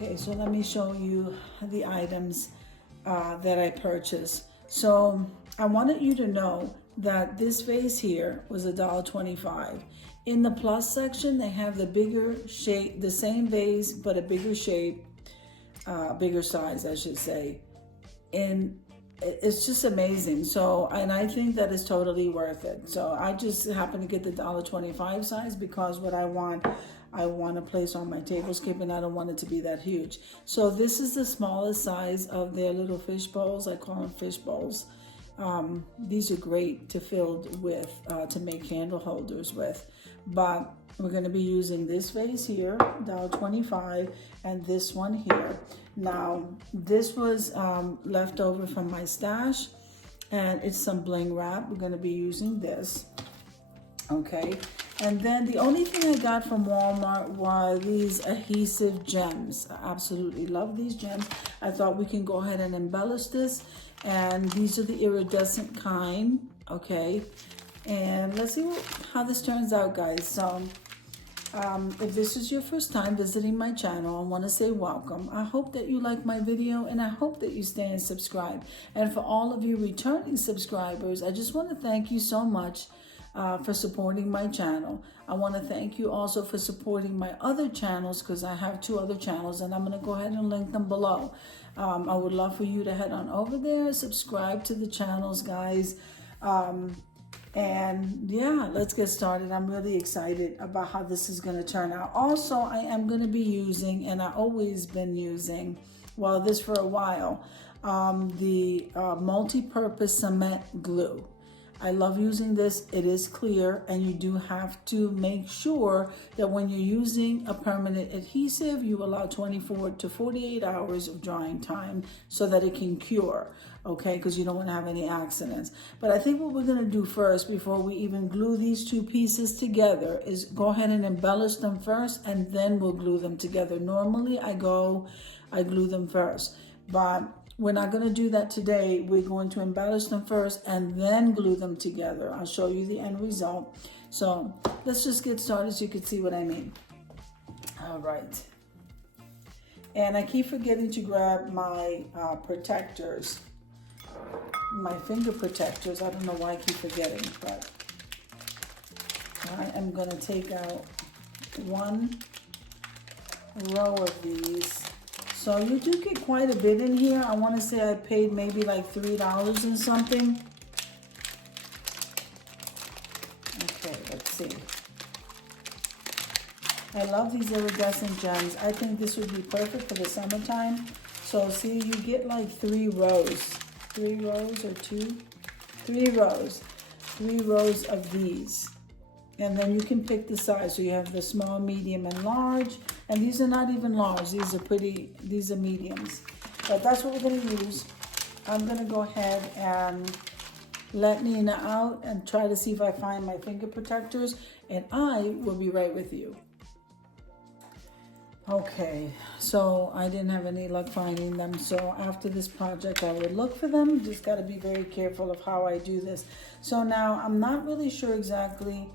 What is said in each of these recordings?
Okay, so let me show you the items that I purchased. So I wanted you to know that this vase here was $1.25. In the plus section, they have the bigger shape, the same vase, but a bigger shape, bigger size, I should say. And it's just amazing. So, and I think that is totally worth it. So I just happen to get the $1.25 size because what I want to place on my tablescape, and I don't want it to be that huge. So this is the smallest size of their little fish bowls. I call them fish bowls. These are great to fill with, to make candle holders with. But we're going to be using this vase here, $1.25, and this one here. Now, this was left over from my stash, and it's some bling wrap. We're going to be using this. Okay, and then the only thing I got from Walmart were these adhesive gems. I absolutely love these gems. I thought we can go ahead and embellish this, and these are the iridescent kind. Okay, and let's see how this turns out, guys. So if this is your first time visiting my channel, I want to say welcome. I hope that you like my video, and I hope that you stay and subscribe. And for all of you returning subscribers, I just want to thank you so much for supporting my channel. I want to thank you also for supporting my other channels, because I have 2 other channels, and I'm going to go ahead and link them below. I would love for you to head on over there, subscribe to the channels, guys. And yeah, let's get started. I'm really excited about how this is going to turn out. Also, I am going to be using, and I've always been using, well, this for a while, the multi-purpose cement glue. I love using this. It is clear, and you do have to make sure that when you're using a permanent adhesive, you allow 24 to 48 hours of drying time so that it can cure, okay, because you don't want to have any accidents. But I think what we're going to do first, before we even glue these 2 pieces together, is go ahead and embellish them first, and then we'll glue them together. Normally, I glue them first, but we're not going to do that today. We're going to embellish them first and then glue them together. I'll show you the end result. So let's just get started so you can see what I mean. All right. And I keep forgetting to grab my protectors, my finger protectors. I don't know why I keep forgetting, but I am going to take out 1 row of these. So you do get quite a bit in here. I want to say I paid maybe like $3 and something. Okay, let's see. I love these iridescent gems. I think this would be perfect for the summertime. So see, you get like 3 rows. 3 rows or 2? 3 rows. 3 rows of these. And then you can pick the size. So you have the small, medium, and large. And these are not even large. These are mediums. But that's what we're going to use. I'm going to go ahead and let Nina out and try to see if I find my finger protectors. And I will be right with you. Okay, so I didn't have any luck finding them. So after this project, I would look for them. Just got to be very careful of how I do this. So now I'm not really sure exactly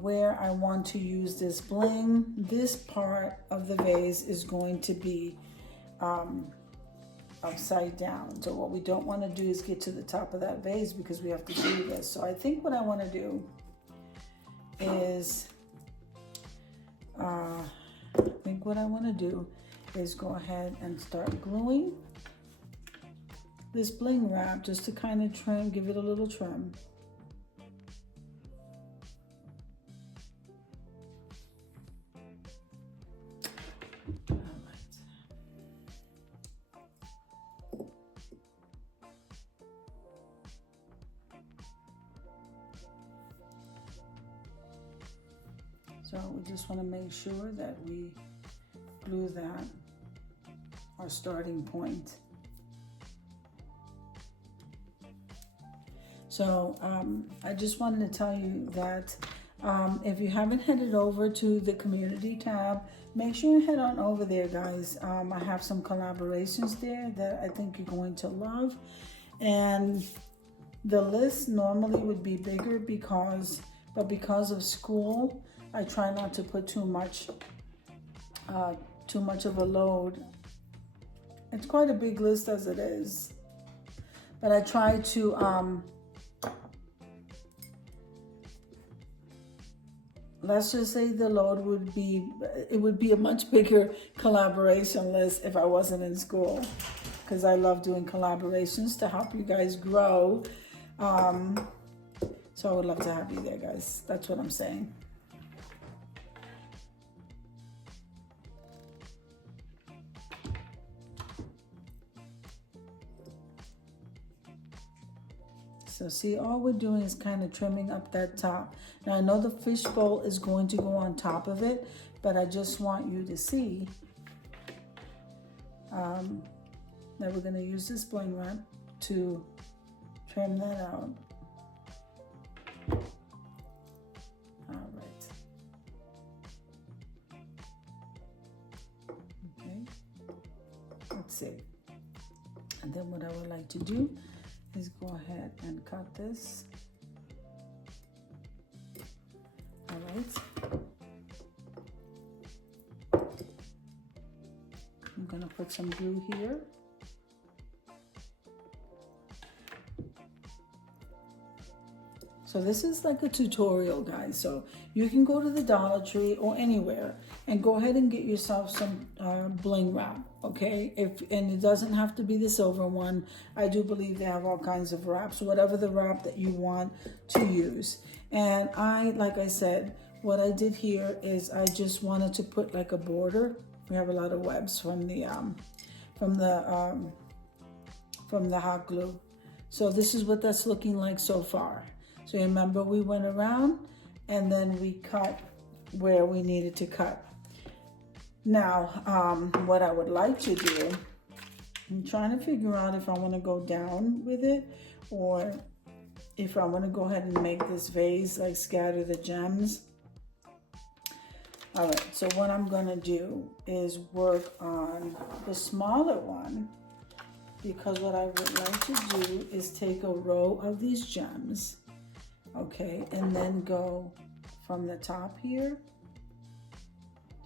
where I want to use this bling. This part of the vase is going to be upside down. So what we don't want to do is get to the top of that vase, because we have to do this. So I think what I want to do is, go ahead and start gluing this bling wrap, just to kind of trim, give it a little trim. So we just want to make sure that we glue that, our starting point. So I just wanted to tell you that if you haven't headed over to the community tab, make sure you head on over there, guys. I have some collaborations there that I think you're going to love. And the list normally would be bigger because of school, I try not to put too too much of a load. It's quite a big list as it is. But I try to, let's just say the load would be, it would be a much bigger collaboration list if I wasn't in school. Because I love doing collaborations to help you guys grow. So I would love to have you there, guys. That's what I'm saying. So see, all we're doing is kind of trimming up that top. Now I know the fish bowl is going to go on top of it, but I just want you to see that we're going to use this bling wrap to trim that out. All right. Okay. Let's see. And then what I would like to do is go ahead and cut this. All right. I'm gonna put some glue here. So this is like a tutorial, guys. So you can go to the Dollar Tree or anywhere and go ahead and get yourself some bling wrap, okay? And it doesn't have to be the silver one. I do believe they have all kinds of wraps, whatever the wrap that you want to use. And like I said, what I did here is I just wanted to put like a border. We have a lot of webs from the hot glue. So this is what that's looking like so far. So remember, we went around and then we cut where we needed to cut. Now, what I would like to do, I'm trying to figure out if I want to go down with it or if I want to go ahead and make this vase, like scatter the gems. All right, so what I'm going to do is work on the smaller one, because what I would like to do is take a row of these gems. Okay, and then go from the top here.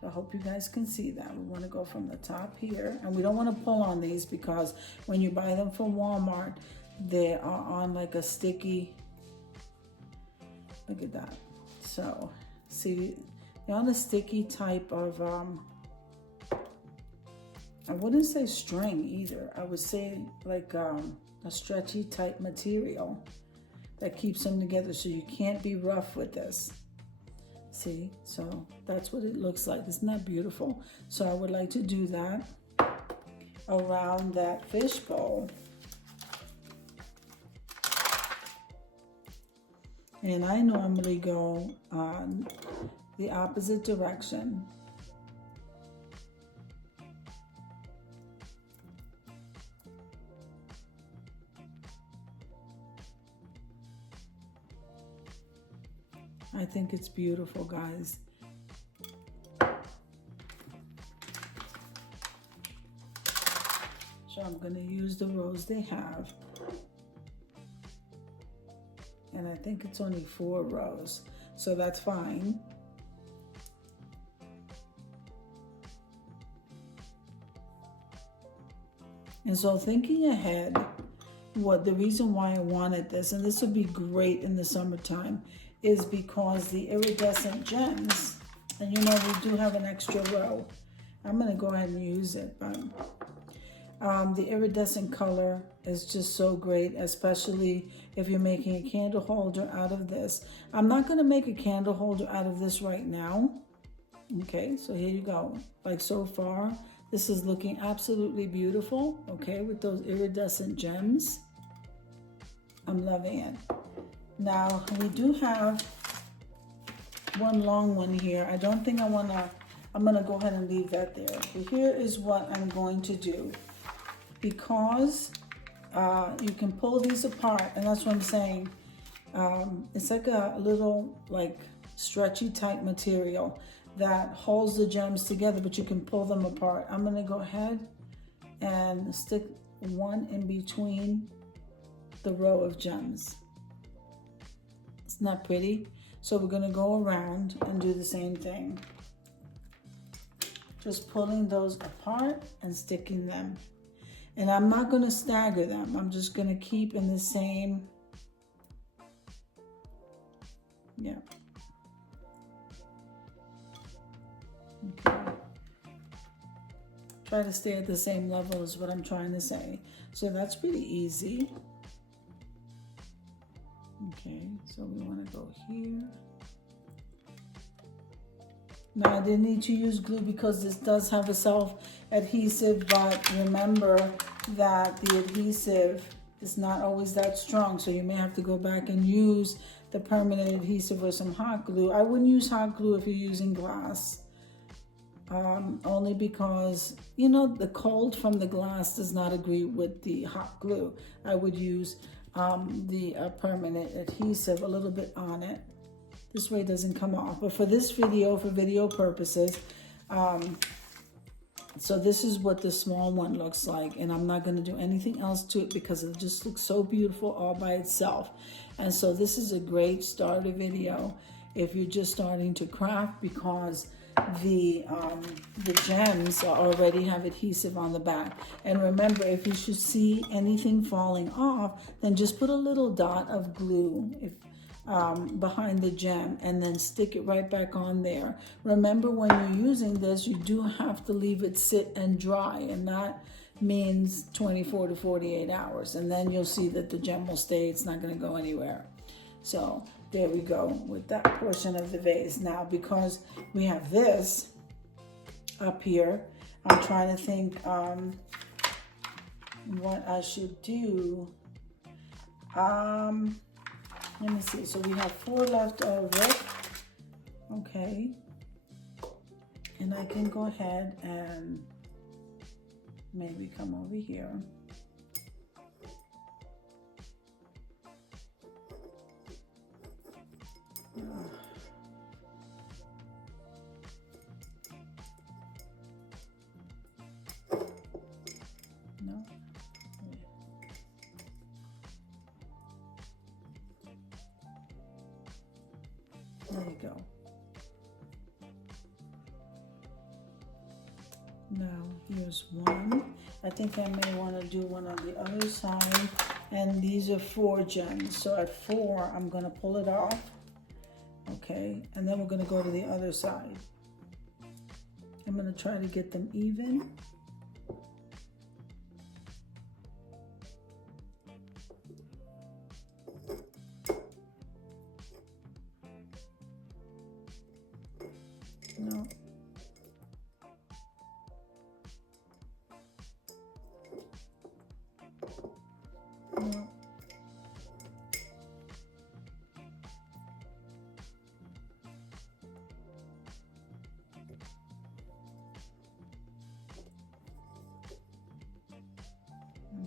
So I hope you guys can see that. We want to go from the top here, and we don't want to pull on these because when you buy them from Walmart, they are on like a sticky, look at that. So see, they're on a sticky type of, I wouldn't say string either. I would say like a stretchy type material that keeps them together, so you can't be rough with this. See, so that's what it looks like. Isn't that beautiful? So I would like to do that around that fish bowl. And I normally go on the opposite direction. I think it's beautiful, guys. So I'm going to use the rows they have. And I think it's only 4 rows, so that's fine. And so thinking ahead, the reason why I wanted this, and this would be great in the summertime, is because the iridescent gems, and you know we do have an extra row. I'm gonna go ahead and use it, but the iridescent color is just so great, especially if you're making a candle holder out of this. I'm not gonna make a candle holder out of this right now. Okay, so here you go. Like so far, this is looking absolutely beautiful, okay, with those iridescent gems. I'm loving it. Now, we do have one long one here. I don't think I'm gonna go ahead and leave that there. But here is what I'm going to do. Because you can pull these apart, and that's what I'm saying. It's like a little like stretchy type material that holds the gems together, but you can pull them apart. I'm gonna go ahead and stick one in between the row of gems. It's not pretty, so we're gonna go around and do the same thing. just pulling those apart and sticking them. And I'm not going to stagger them. I'm just going to keep in the same, yeah. Okay. Try to stay at the same level is what I'm trying to say. So that's pretty easy. Okay, so we want to go here. Now I didn't need to use glue because this does have a self-adhesive, but remember that the adhesive is not always that strong, so you may have to go back and use the permanent adhesive or some hot glue. I wouldn't use hot glue if you're using glass, only because, you know, the cold from the glass does not agree with the hot glue. I would use the permanent adhesive a little bit on it. This way it doesn't come off. But for this video, for video purposes, so this is what the small one looks like. And I'm not going to do anything else to it because it just looks so beautiful all by itself. And so this is a great starter video if you're just starting to craft, because the gems already have adhesive on the back. And remember, if you should see anything falling off, then just put a little dot of glue behind the gem and then stick it right back on there. Remember, when you're using this, you do have to leave it sit and dry, and that means 24 to 48 hours, and then you'll see that the gem will stay. It's not going to go anywhere. So there we go with that portion of the vase. Now, because we have this up here, I'm trying to think what I should do. Let me see. So we have 4 left over. Okay. And I can go ahead and maybe come over here. No. There you go. Now here's one. I think I may want to do one on the other side. And these are 4 gems. So at 4, I'm going to pull it off. Okay. And then we're going to go to the other side. I'm going to try to get them even. No. No.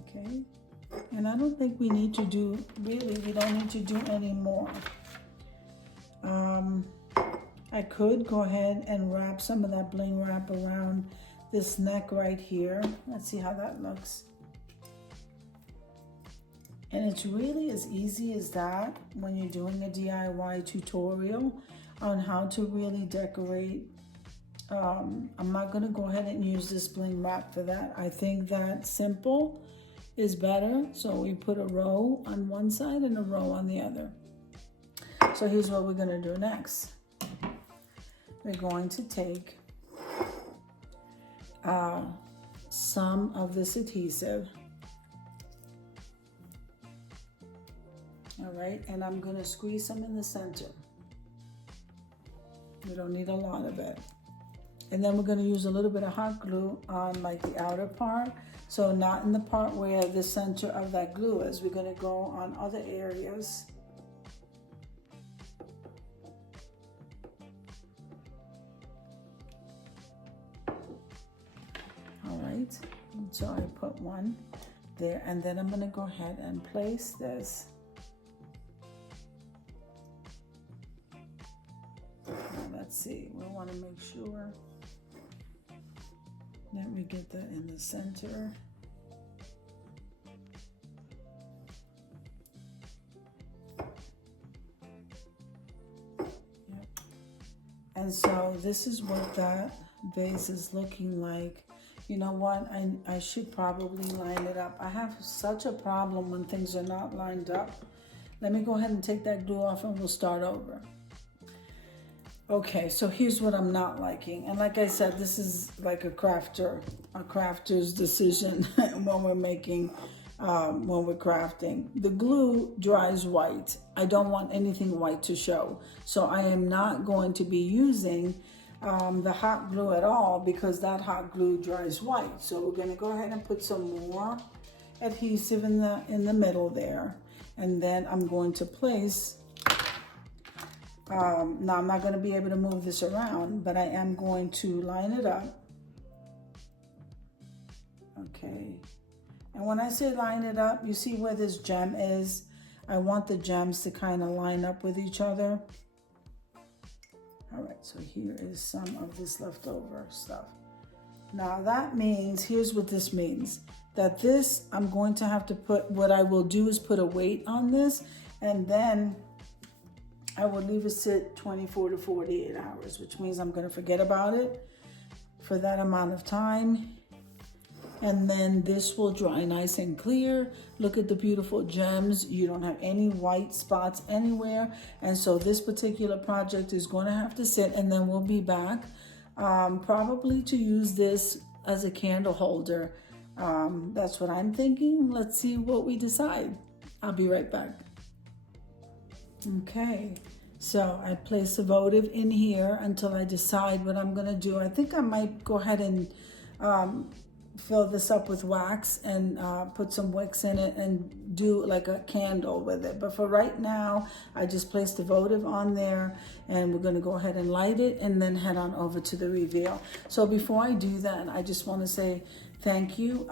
Okay. And I don't think we need to do, really, we don't need to do any more. I could go ahead and wrap some of that bling wrap around this neck right here. Let's see how that looks. And it's really as easy as that when you're doing a DIY tutorial on how to really decorate. I'm not gonna go ahead and use this bling wrap for that. I think that simple is better. So we put a row on one side and a row on the other. So here's what we're gonna do next. We're going to take some of this adhesive. All right, and I'm gonna squeeze some in the center. We don't need a lot of it. And then we're gonna use a little bit of hot glue on like the outer part. So not in the part where the center of that glue is. We're gonna go on other areas. All right, so I put one there, and then I'm gonna go ahead and place this. Now let's see, we wanna make sure that we get that in the center. Yep. And so this is what that vase is looking like. You know what? I should probably line it up. I have such a problem when things are not lined up. Let me go ahead and take that glue off and we'll start over. Okay, so here's what I'm not liking. And like I said, this is like a crafter's decision when we're making, when we're crafting. The glue dries white. I don't want anything white to show. So I am not going to be using the hot glue at all because that hot glue dries white. So we're gonna go ahead and put some more adhesive in the middle there. And then I'm going to place, now I'm not gonna be able to move this around, but I am going to line it up. Okay. And when I say line it up, you see where this gem is? I want the gems to kind of line up with each other. All right, so here is some of this leftover stuff. Now that means, here's what this means. That this, I'm going to have to put, what I will do is put a weight on this, and then I will leave it sit 24 to 48 hours, which means I'm gonna forget about it for that amount of time. And then this will dry nice and clear. Look at the beautiful gems. You don't have any white spots anywhere. And so this particular project is going to have to sit, and then we'll be back probably to use this as a candle holder. That's what I'm thinking. Let's see what we decide. I'll be right back. Okay, so I place a votive in here until I decide what I'm going to do. I think I might go ahead and fill this up with wax and put some wicks in it and do like a candle with it. But for right now, I just placed a votive on there, and we're gonna go ahead and light it and then head on over to the reveal. So before I do that, I just wanna say thank you.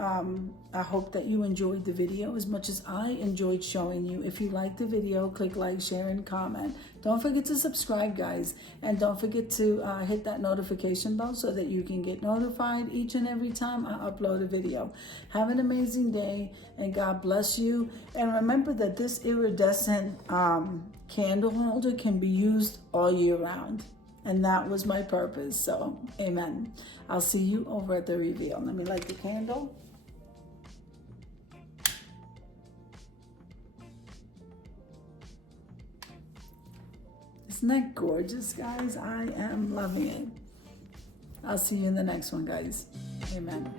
I hope that you enjoyed the video as much as I enjoyed showing you. If you liked the video, click like, share, and comment. Don't forget to subscribe, guys. And don't forget to hit that notification bell so that you can get notified each and every time I upload a video. Have an amazing day, and God bless you. And remember that this iridescent candle holder can be used all year round. And that was my purpose, so amen. I'll see you over at the reveal. Let me light the candle. Isn't that gorgeous, guys? I am loving it. I'll see you in the next one, guys. Amen.